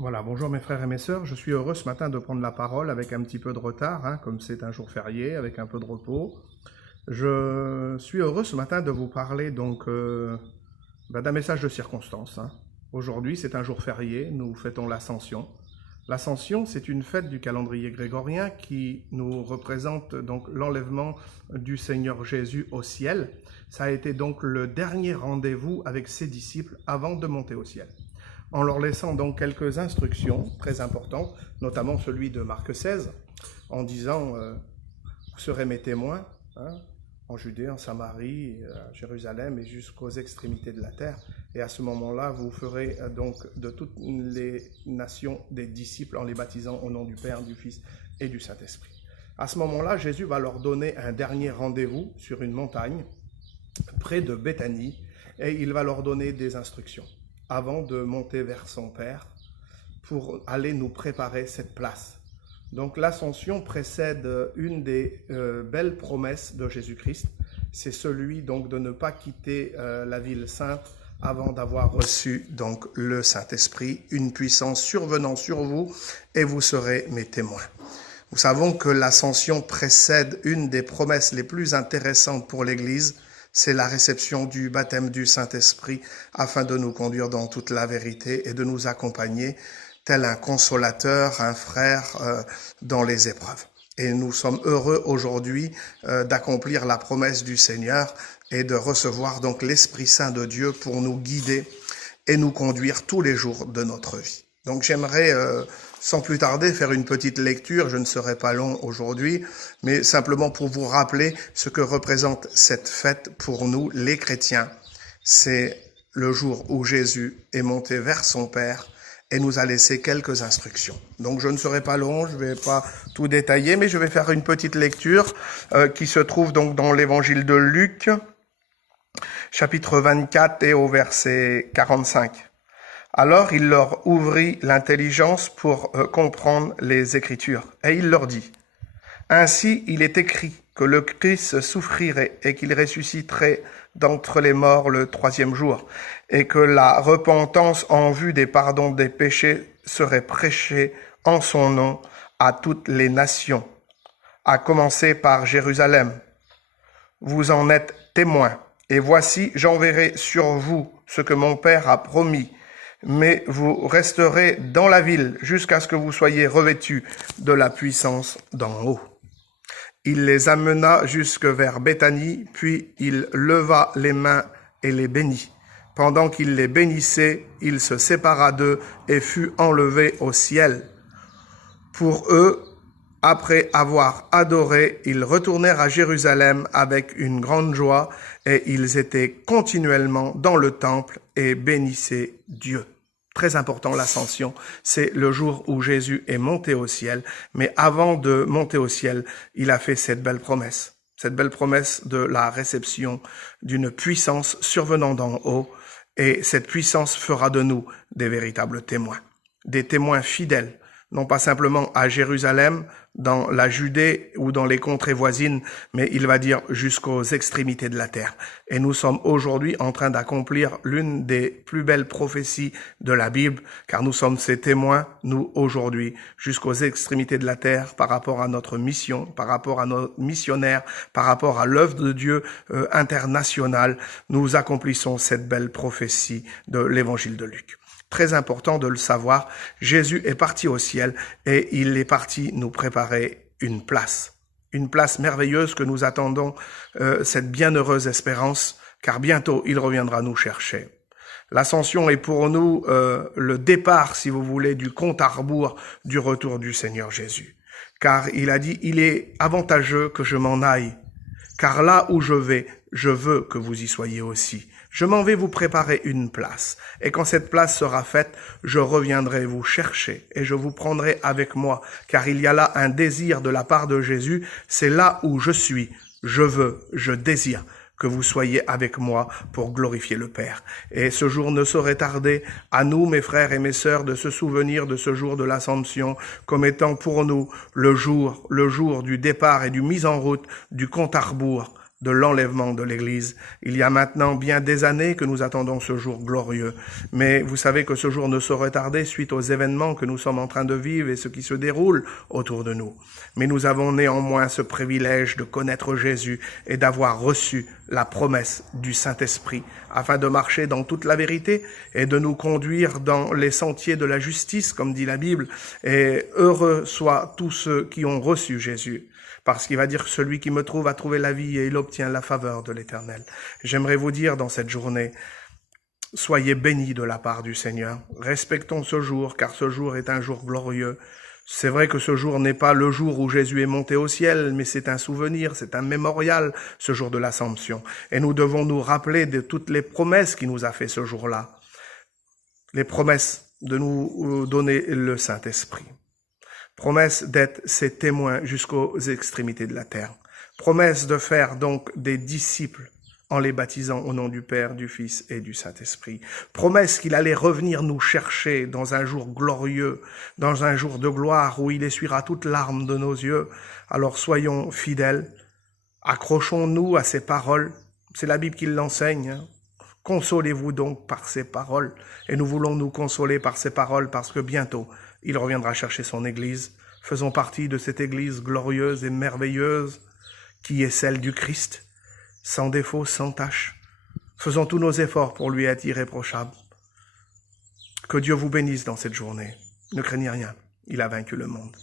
Voilà, bonjour mes frères et mes sœurs, je suis heureux ce matin de prendre la parole avec un petit peu de retard, comme c'est un jour férié, avec un peu de repos. Je suis heureux ce matin de vous parler d'un message de circonstance. Aujourd'hui, c'est un jour férié, nous fêtons l'Ascension. L'Ascension, c'est une fête du calendrier grégorien qui nous représente donc l'enlèvement du Seigneur Jésus au ciel. Ça a été donc le dernier rendez-vous avec ses disciples avant de monter au ciel. En leur laissant donc quelques instructions très importantes, notamment celui de Marc 16, en disant vous serez mes témoins en Judée, en Samarie, à Jérusalem et jusqu'aux extrémités de la terre. Et à ce moment-là, vous ferez donc de toutes les nations des disciples en les baptisant au nom du Père, du Fils et du Saint-Esprit. À ce moment-là, Jésus va leur donner un dernier rendez-vous sur une montagne près de Béthanie et il va leur donner des instructions avant de monter vers son Père pour aller nous préparer cette place. Donc l'ascension précède une des belles promesses de Jésus-Christ, c'est celui donc de ne pas quitter la ville sainte avant d'avoir reçu donc le Saint-Esprit, une puissance survenant sur vous et vous serez mes témoins. Nous savons que l'ascension précède une des promesses les plus intéressantes pour l'Église, c'est la réception du baptême du Saint-Esprit afin de nous conduire dans toute la vérité et de nous accompagner tel un consolateur, un frère dans les épreuves. Et nous sommes heureux aujourd'hui d'accomplir la promesse du Seigneur et de recevoir donc l'Esprit Saint de Dieu pour nous guider et nous conduire tous les jours de notre vie. Donc j'aimerais sans plus tarder faire une petite lecture, je ne serai pas long aujourd'hui, mais simplement pour vous rappeler ce que représente cette fête pour nous, les chrétiens. C'est le jour où Jésus est monté vers son Père et nous a laissé quelques instructions. Donc je ne serai pas long, je ne vais pas tout détailler, mais je vais faire une petite lecture qui se trouve donc dans l'évangile de Luc, chapitre 24 et au verset 45. Alors il leur ouvrit l'intelligence pour comprendre les Écritures. Et il leur dit, « Ainsi il est écrit que le Christ souffrirait et qu'il ressusciterait d'entre les morts le troisième jour, et que la repentance en vue des pardons des péchés serait prêchée en son nom à toutes les nations, à commencer par Jérusalem. Vous en êtes témoins, et voici j'enverrai sur vous ce que mon Père a promis, mais vous resterez dans la ville jusqu'à ce que vous soyez revêtus de la puissance d'en haut. » Il les amena jusque vers Béthanie, puis il leva les mains et les bénit. Pendant qu'il les bénissait, il se sépara d'eux et fut enlevé au ciel. Pour eux, après avoir adoré, ils retournèrent à Jérusalem avec une grande joie et ils étaient continuellement dans le temple et bénissaient Dieu. Très important, l'ascension, c'est le jour où Jésus est monté au ciel. Mais avant de monter au ciel, il a fait cette belle promesse de la réception d'une puissance survenant d'en haut. Et cette puissance fera de nous des véritables témoins, des témoins fidèles, non pas simplement à Jérusalem, dans la Judée ou dans les contrées voisines, mais il va dire jusqu'aux extrémités de la terre. Et nous sommes aujourd'hui en train d'accomplir l'une des plus belles prophéties de la Bible, car nous sommes ces témoins, nous, aujourd'hui, jusqu'aux extrémités de la terre, par rapport à notre mission, par rapport à nos missionnaires, par rapport à l'œuvre de Dieu internationale. Nous accomplissons cette belle prophétie de l'évangile de Luc. Très important de le savoir, Jésus est parti au ciel et il est parti nous préparer une place merveilleuse que nous attendons, cette bienheureuse espérance, car bientôt il reviendra nous chercher. L'ascension est pour nous le départ, si vous voulez, du compte à rebours du retour du Seigneur Jésus. Car il a dit, il est avantageux que je m'en aille, car là où je vais, je veux que vous y soyez aussi. Je m'en vais vous préparer une place, et quand cette place sera faite, je reviendrai vous chercher, et je vous prendrai avec moi, car il y a là un désir de la part de Jésus, c'est là où je suis, je veux, je désire que vous soyez avec moi pour glorifier le Père. Et ce jour ne saurait tarder, à nous, mes frères et mes sœurs, de se souvenir de ce jour de l'Assomption comme étant pour nous le jour du départ et du mise en route du compte à rebours de l'enlèvement de l'Église. Il y a maintenant bien des années que nous attendons ce jour glorieux. Mais vous savez que ce jour ne saurait tarder suite aux événements que nous sommes en train de vivre et ce qui se déroule autour de nous. Mais nous avons néanmoins ce privilège de connaître Jésus et d'avoir reçu la promesse du Saint-Esprit afin de marcher dans toute la vérité et de nous conduire dans les sentiers de la justice, comme dit la Bible. Et heureux soient tous ceux qui ont reçu Jésus. Parce qu'il va dire que celui qui me trouve a trouvé la vie et il obtient la faveur de l'Éternel. J'aimerais vous dire dans cette journée, soyez bénis de la part du Seigneur. Respectons ce jour, car ce jour est un jour glorieux. C'est vrai que ce jour n'est pas le jour où Jésus est monté au ciel, mais c'est un souvenir, c'est un mémorial, ce jour de l'Assomption. Et nous devons nous rappeler de toutes les promesses qu'il nous a fait ce jour-là. Les promesses de nous donner le Saint-Esprit. Promesse d'être ses témoins jusqu'aux extrémités de la terre. Promesse de faire donc des disciples en les baptisant au nom du Père, du Fils et du Saint-Esprit. Promesse qu'il allait revenir nous chercher dans un jour glorieux, dans un jour de gloire où il essuiera toute larme de nos yeux. Alors soyons fidèles, accrochons-nous à ses paroles. C'est la Bible qui l'enseigne. Consolez-vous donc par ses paroles. Et nous voulons nous consoler par ses paroles parce que bientôt, il reviendra chercher son Église. Faisons partie de cette Église glorieuse et merveilleuse qui est celle du Christ, sans défaut, sans tache. Faisons tous nos efforts pour lui être irréprochable. Que Dieu vous bénisse dans cette journée. Ne craignez rien, il a vaincu le monde.